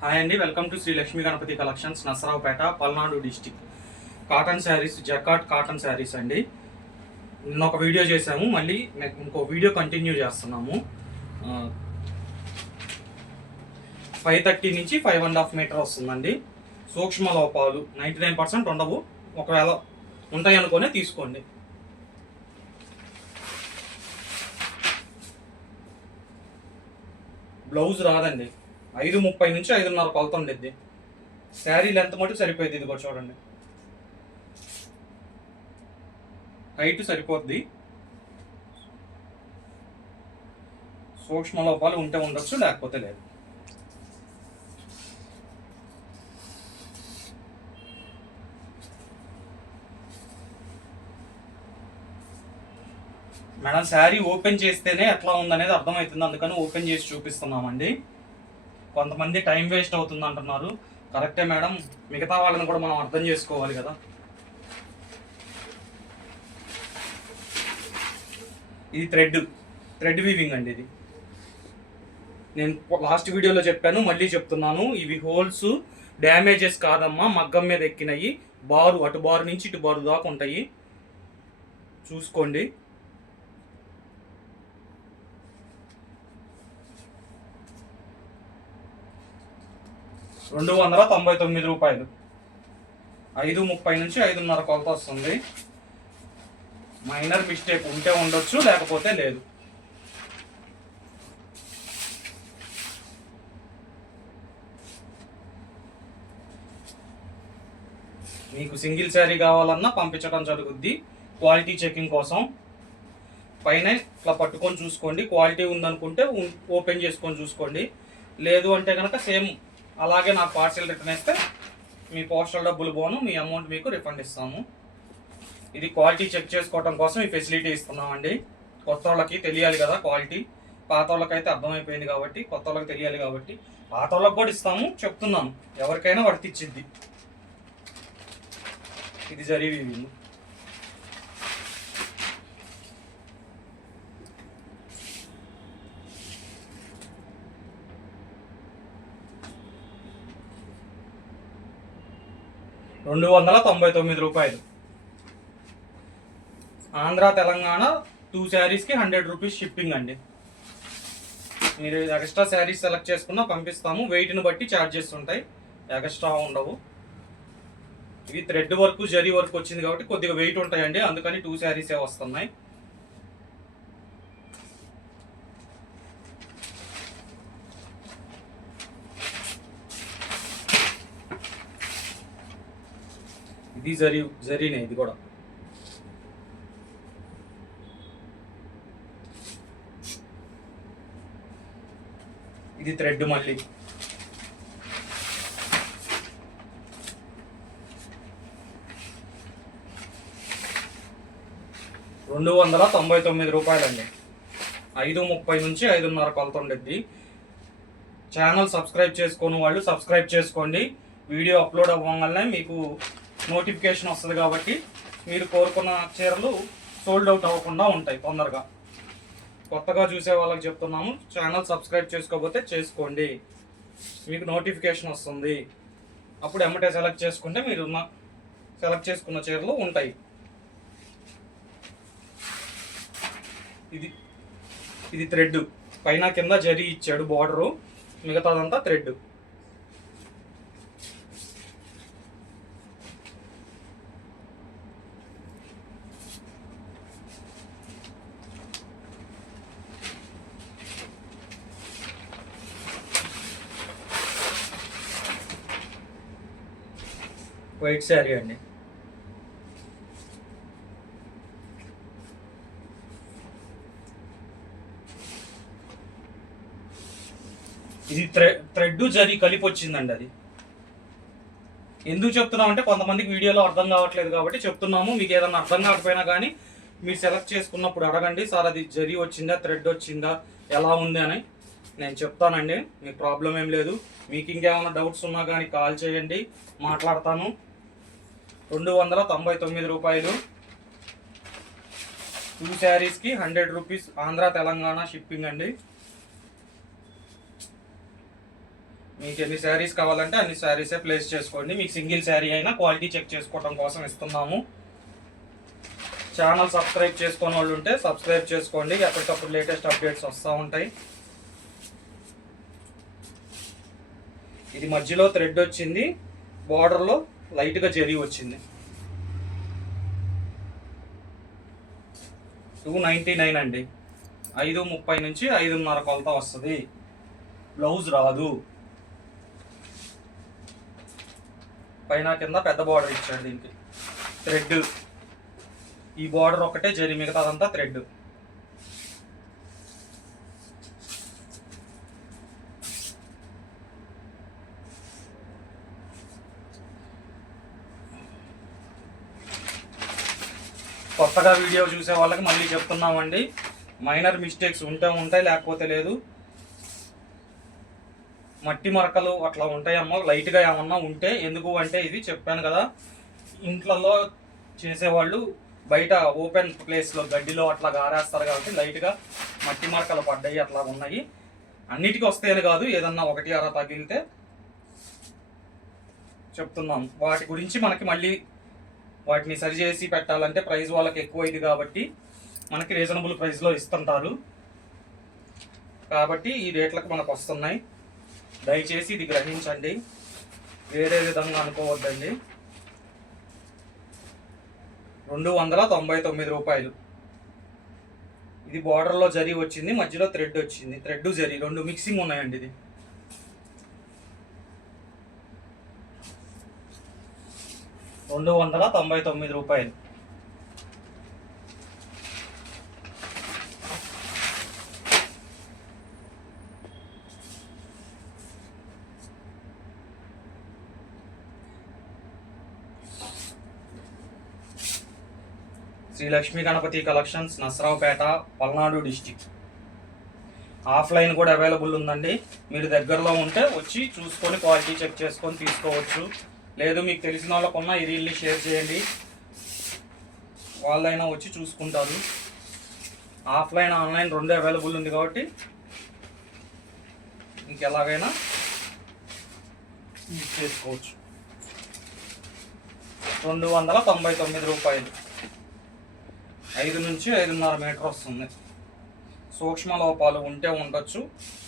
Hi అండి, welcome to Shri Lakshmi Ganapathi collections, Narasaraopet, Palnadu district. Cotton sarees, jacquard cotton sarees అండి. నిన్న ఒక వీడియో చేసాము, మళ్ళీ ఇంకో వీడియో కంటిన్యూ చేస్తున్నాము. 530 నుంచి 5.5 మీటర్ వస్తుందండి. సూక్ష్మ లోపాలు 99% ఉండవు. ఒకవేళ ఉంటాయి అనుకునే తీసుకోండి. బ్లౌజ్ రాదండి. 5:30 నుంచి 5:30 కొలత ఉండేది. శారీ లెంత్ మటుకు సరిపోయింది. ఇది కూడా చూడండి, హైట్ సరిపోద్ది. సూక్ష్మ లోపాలు ఉంటే ఉండొచ్చు, లేకపోతే లేదు. మేడం, శారీ ఓపెన్ చేస్తేనే ఎట్లా ఉందనేది అర్థమవుతుంది, అందుకని ఓపెన్ చేసి చూపిస్తున్నామండి. కొంతమంది టైం వేస్ట్ అవుతుంది అంటున్నారు. కరెక్టే మేడం, మిగతా వాళ్ళని కూడా మనం అర్థం చేసుకోవాలి కదా. ఇది థ్రెడ్ వీవింగ్ అండి. ఇది నేను లాస్ట్ వీడియోలో చెప్పాను, మళ్ళీ చెప్తున్నాను. ఇవి హోల్స్ డ్యామేజెస్ కాదమ్మా, మగ్గం మీద ఎక్కినవి. బారు, అటు బారు నుంచి ఇటు బారు దాకా ఉంటాయి, చూసుకోండి. ₹299. 5:30 నుంచి 5:30 కొలత వస్తుంది. మైనర్ మిస్టేక్ ఉంటే ఉండొచ్చు, లేకపోతే లేదు. మీకు సింగిల్ శారీ కావాలన్నా పంపించడం జరుగుద్ది, క్వాలిటీ చెకింగ్ కోసం. పైన ఇట్లా పట్టుకొని చూసుకోండి, క్వాలిటీ ఉందనుకుంటే ఓపెన్ చేసుకొని చూసుకోండి. లేదు అంటే కనుక సేమ్ అలాగే నాకు పార్సెల్ రిటర్న్ ఇస్తే మీ పోస్టల్ డబ్బులు పోను, మీ అమౌంట్ మీకు రిఫండ్ ఇస్తాము. ఇది క్వాలిటీ చెక్ చేసుకోవడం కోసం ఈ ఫెసిలిటీ ఇస్తున్నామండి. కొత్త వాళ్ళకి తెలియాలి కదా క్వాలిటీ. పాత వాళ్ళకైతే అర్థమైపోయింది కాబట్టి, కొత్త వాళ్ళకి తెలియాలి కాబట్టి పాత వాళ్ళకి కూడా ఇస్తాము, చెప్తున్నాము. ఎవరికైనా వర్తిచ్చిద్ది. ఇది జరిగి ₹299. ఆంధ్ర తెలంగాణ 2 శారీస్కి ₹100 షిప్పింగ్ అండి. మీరు ఎక్స్ట్రా శారీస్ సెలెక్ట్ చేసుకున్నా పంపిస్తాము. వెయిట్ని బట్టి ఛార్జెస్ ఉంటాయి, ఎక్స్ట్రా ఉండవు. ఇవి థ్రెడ్ వర్క్, జరీ వర్క్ వచ్చింది కాబట్టి కొద్దిగా వెయిట్ ఉంటాయండి, అందుకని 2 శారీసే వస్తున్నాయి. ఇది జరీనే, ఇది కూడా. ఇది థ్రెడ్ మళ్ళీ. ₹299 అండి. 5:30 నుంచి 5:30 కొలత ఉండేది. ఛానల్ సబ్స్క్రైబ్ చేసుకోని వాళ్ళు సబ్స్క్రైబ్ చేసుకోండి. వీడియో అప్లోడ్ అవ్వగానే మీకు నోటిఫికేషన్ వస్తుంది కాబట్టి మీరు కోరుకున్న చీరలు సోల్డ్ అవుట్ అవ్వకుండా ఉంటాయి తొందరగా. కొత్తగా చూసే వాళ్ళకి చెప్తున్నాము, ఛానల్ సబ్స్క్రైబ్ చేసుకోకపోతే చేసుకోండి, మీకు నోటిఫికేషన్ వస్తుంది. అప్పుడు ఎమ్మటే సెలెక్ట్ చేసుకుంటే మీరు సెలెక్ట్ చేసుకున్న చీరలు ఉంటాయి. ఇది థ్రెడ్, పైన కింద జరీ ఇచ్చాడు బార్డరు, మిగతాదంతా థ్రెడ్. వైట్ శారీ అండి. ఇది థ్రెడ్ జరీ కలిపి వచ్చిందండి. అది ఎందుకు చెప్తున్నాం అంటే కొంతమందికి వీడియోలో అర్థం కావట్లేదు కాబట్టి చెప్తున్నాము. మీకు ఏదన్నా అర్థం కాకపోయినా కానీ మీరు సెలెక్ట్ చేసుకున్నప్పుడు అడగండి, సార్ అది జరీ వచ్చిందా, థ్రెడ్ వచ్చిందా, ఎలా ఉంది అని నేను చెప్తానండి. మీకు ప్రాబ్లం ఏం లేదు. మీకు ఇంకేమైనా డౌట్స్ ఉన్నా కానీ కాల్ చేయండి, మాట్లాడతాను. ₹299. 2 శారీస్కి ₹100 ఆంధ్ర తెలంగాణ షిప్పింగ్ అండి. మీకు ఎన్ని శారీస్ కావాలంటే అన్ని శారీసే ప్లేస్ చేసుకోండి. మీకు సింగిల్ శారీ అయినా క్వాలిటీ చెక్ చేసుకోవడం కోసం ఇస్తున్నాము. ఛానల్ సబ్స్క్రైబ్ చేసుకునే వాళ్ళు ఉంటే సబ్స్క్రైబ్ చేసుకోండి, ఎప్పటికప్పుడు లేటెస్ట్ అప్డేట్స్ వస్తూ ఉంటాయి. ఇది మధ్యలో థ్రెడ్ వచ్చింది, బార్డర్లో లైట్గా జరీ వచ్చింది. 299 అండి. 5:30 నుంచి 5:30 కొలత వస్తుంది. బ్లౌజ్ రాదు. పైన కింద పెద్ద బార్డర్ ఇచ్చాడు దీనికి. థ్రెడ్ ఈ బార్డర్ ఒకటే జరీ, మిగతాదంతా థ్రెడ్. కొత్తగా వీడియో చూసే వాళ్ళకి మళ్ళీ చెప్తున్నామండి, మైనర్ మిస్టేక్స్ ఉంటాయి, లేకపోతే లేదు. మట్టి మరకలు అట్లా ఉంటాయమ్మా, లైట్గా ఏమన్నా ఉంటే. ఎందుకు అంటే ఇది చెప్పాను కదా, ఇంట్లలో చేసేవాళ్ళు బయట ఓపెన్ ప్లేస్లో గడ్డిలో అట్లా గారేస్తారు కాబట్టి లైట్గా మట్టి మరకలు పడ్డాయి, అట్లా ఉన్నాయి. అన్నిటికీ వస్తాయని కాదు, ఏదన్నా ఒకటి అలా తగిలితే చెప్తున్నాం. వాటి గురించి మనకి మళ్ళీ వాటిని సరిచేసి పెట్టాలంటే ప్రైస్ వాళ్ళకి ఎక్కువ ఇది కాబట్టి మనకి రీజనబుల్ ప్రైస్లో ఇస్తుంటారు. కాబట్టి ఈ రేట్లకు మనకు వస్తున్నాయి. దయచేసి ఇది గ్రహించండి, వేరే విధంగా అనుకోవద్దండి. 299 రూపాయలు. ఇది బార్డర్లో జరీ వచ్చింది, మధ్యలో థ్రెడ్ వచ్చింది. థ్రెడ్ జరీ రెండు మిక్సింగ్ ఉన్నాయండి. ఇది 299 రూపాయలు. Shri Lakshmi Ganapathi collections, Narasaraopet, Palnadu district. Offline కూడా అవైలబుల్ ఉందండి. మీరు దగ్గరలో ఉంటే వచ్చి చూసుకొని క్వాలిటీ చెక్ చేసుకొని తీసుకోవచ్చు. లేదు మీకు తెలిసిన వాళ్ళకున్న ఈ రీల్ని షేర్ చేయండి, వాళ్ళైనా వచ్చి చూసుకుంటారు. ఆఫ్లైన్ ఆన్లైన్ రెండు అవైలబుల్ ఉంది కాబట్టి మీకు ఎలాగైనా యూజ్ చేసుకోవచ్చు. 299 రూపాయలు. 5 నుంచి 5.5 మీటర్ వస్తుంది. సూక్ష్మ లోపాలు ఉంటే ఉండొచ్చు,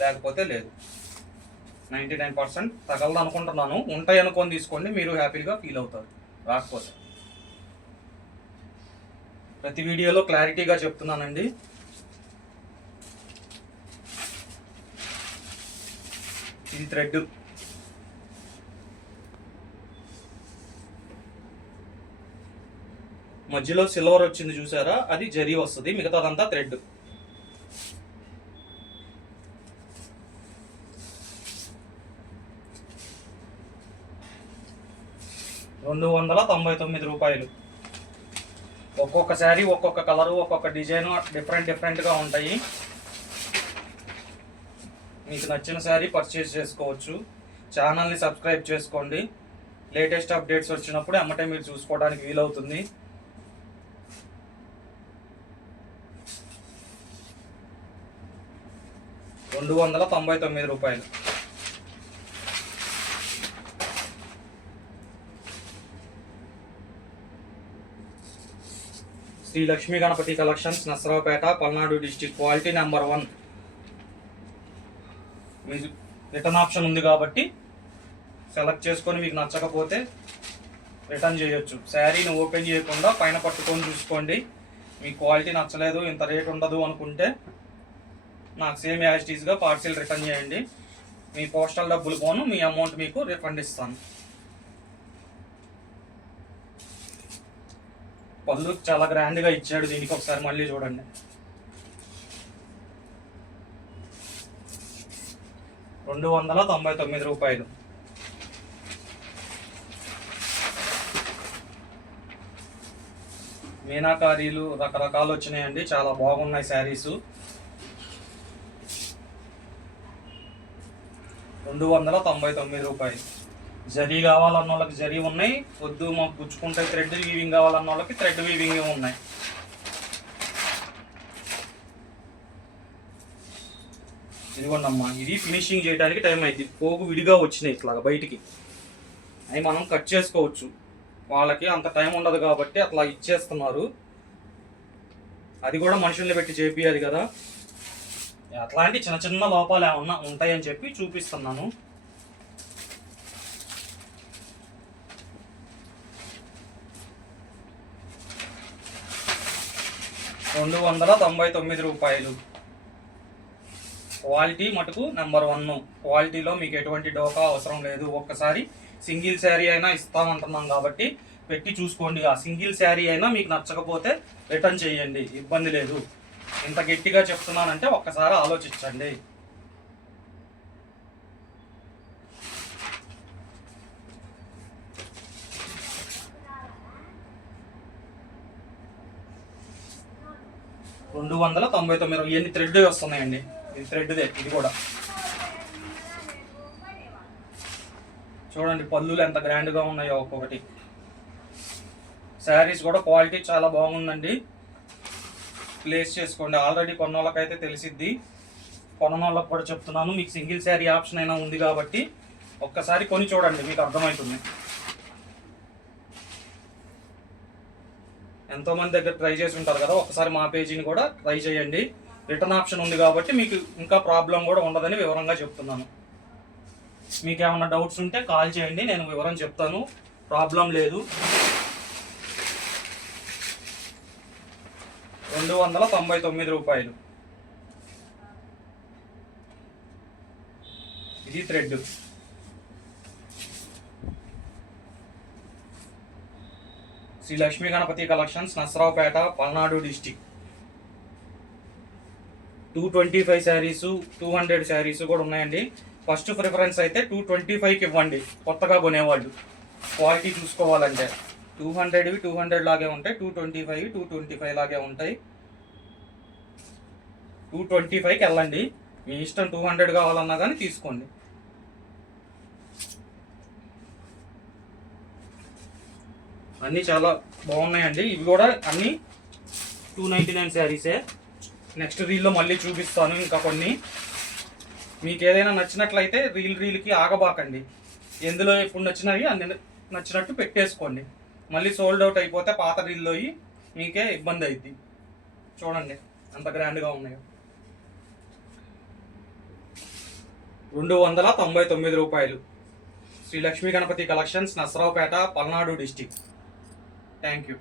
లేకపోతే లేదు. 99% తగలదు అనుకుంటున్నాను. ఉంటాయి అనుకొని తీసుకోండి, మీరు హ్యాపీగా ఫీల్ అవుతారు. రాకపోతే ప్రతి వీడియోలో క్లారిటీగా చెప్తున్నానండి. ఇది థ్రెడ్. మధ్యలో సిల్వర్ వచ్చింది చూసారా, అది జరీ వస్తుంది, మిగతాదంతా థ్రెడ్. ₹299. ఒక్కొక్క శారీ ఒక్కొక్క కలరు, ఒక్కొక్క డిజైన్ డిఫరెంట్గా ఉంటాయి. మీకు నచ్చిన శారీ పర్చేస్ చేసుకోవచ్చు. ఛానల్ని సబ్స్క్రైబ్ చేసుకోండి, లేటెస్ట్ అప్డేట్స్ వచ్చినప్పుడు ఎమ్మటే మీరు చూసుకోవడానికి వీలవుతుంది. ₹299. Shri Lakshmi Ganapathi collections, Narasaraopet, Palnadu district. Quality number 1. మీకు రిటర్న్ ఆప్షన్ ఉంది కాబట్టి సెలెక్ట్ చేసుకొని మీకు నచ్చకపోతే రిటర్న్ చేయొచ్చు. శారీని ఓపెన్ చేయకుండా పైన పట్టుకొని చూసుకోండి. మీ క్వాలిటీ నచ్చలేదు, ఇంత రేట్ ఉండదు అనుకుంటే నాకు సేమ్ యాజ్ ఇట్ ఈస్గా పార్సిల్ రిటర్న్ చేయండి. మీ పోస్టల్ డబ్బులు పోను, మీ అమౌంట్ మీకు రిఫండ్ ఇస్తాను. పళ్ళు చాలా గ్రాండ్గా ఇచ్చాడు దీనికి, ఒకసారి మళ్ళీ చూడండి. ₹299. మీనాకారీలు రకరకాలు వచ్చినాయండి, చాలా బాగున్నాయి శారీసు. ₹299. జరీ కావాలన్న వాళ్ళకి జరీ ఉన్నాయి, వద్దు మాకు గుచ్చుకుంటే థ్రెడ్ వీవింగ్ కావాలన్న వాళ్ళకి థ్రెడ్ వీవింగ్ ఉన్నాయి. ఇదిగోండమ్మా, ఇది ఫినిషింగ్ చేయడానికి టైం అయింది. పోగు విడిగా వచ్చినాయి ఇట్లాగా బయటికి, అవి మనం కట్ చేసుకోవచ్చు. వాళ్ళకి అంత టైం ఉండదు కాబట్టి అట్లా ఇచ్చేస్తున్నారు. అది కూడా మనుషుల్ని పెట్టి చేపియాలి కదా. అట్లాంటి చిన్న చిన్న లోపాలు ఏమన్నా ఉంటాయని చెప్పి చూపిస్తున్నాను. 299 రూపాయలు. క్వాలిటీ మటుకు నెంబర్ 1. క్వాలిటీలో మీకు ఎటువంటి డోకా అవసరం లేదు. ఒక్కసారి సింగిల్ శారీ అయినా ఇస్తామంటున్నాం కాబట్టి పెట్టి చూసుకోండి. ఆ సింగిల్ శారీ అయినా మీకు నచ్చకపోతే రిటర్న్ చేయండి, ఇబ్బంది లేదు. ఇంత గట్టిగా చెప్తున్నానంటే ఒక్కసారి ఆలోచించండి. $299. ఇవన్నీ థ్రెడ్ వస్తున్నాయండి. ఇది థ్రెడ్దే. ఇది కూడా చూడండి, పళ్ళులు ఎంత గ్రాండ్గా ఉన్నాయో ఒక్కొక్కటి. శారీస్ కూడా క్వాలిటీ చాలా బాగుందండి. ప్లేస్ చేసుకోండి. ఆల్రెడీ కొన్న వాళ్ళకైతే తెలిసిద్ది, కొన్న వాళ్ళకి కూడా చెప్తున్నాను. మీకు సింగిల్ శారీ ఆప్షన్ అయినా ఉంది కాబట్టి ఒక్కసారి కొని చూడండి, మీకు అర్థమవుతుంది. ఎంతోమంది దగ్గర ట్రై చేసి ఉంటారు కదా, ఒకసారి మా పేజీని కూడా ట్రై చేయండి. రిటర్న్ ఆప్షన్ ఉంది కాబట్టి మీకు ఇంకా ప్రాబ్లం కూడా ఉండదని వివరంగా చెప్తున్నాను. మీకు ఏమైనా డౌట్స్ ఉంటే కాల్ చేయండి, నేను వివరం చెప్తాను. ప్రాబ్లం లేదు. 299 రూపాయలు. ఇది thread. Shri Lakshmi Ganapathi collections, Narasaraopet, Palnadu district. 225 saris, 200 saris కూడా ఉన్నాయండి. ఫస్ట్ ప్రిఫరెన్స్ అయితే 225కి ఇవ్వండి కొత్తగా కొనేవాళ్ళు. క్వాలిటీ చూసుకోవాలంటే 200వి 200 లాగే ఉంటాయి, 225వి 225 లాగే ఉంటాయి. 225కి వెళ్ళండి. మీ ఇష్టం, 200 కావాలన్నా కానీ తీసుకోండి. అన్నీ చాలా బాగున్నాయండి. ఇవి కూడా అన్నీ 299 శారీసే. నెక్స్ట్ రీల్లో మళ్ళీ చూపిస్తాను ఇంకా కొన్ని. మీకు ఏదైనా నచ్చినట్లయితే రీల్కి ఆగబాకండి. ఎందులో ఎప్పుడు నచ్చినవి అన్ని నచ్చినట్టు పెట్టేసుకోండి. మళ్ళీ సోల్డ్ అవుట్ అయిపోతే పాత రీల్లో మీకే ఇబ్బంది అవుద్ది. చూడండి ఎంత గ్రాండ్గా ఉన్నాయో. 299 రూపాయలు. Shri Lakshmi Ganapathi collections, Narasaraopet, Palnadu district. Thank you.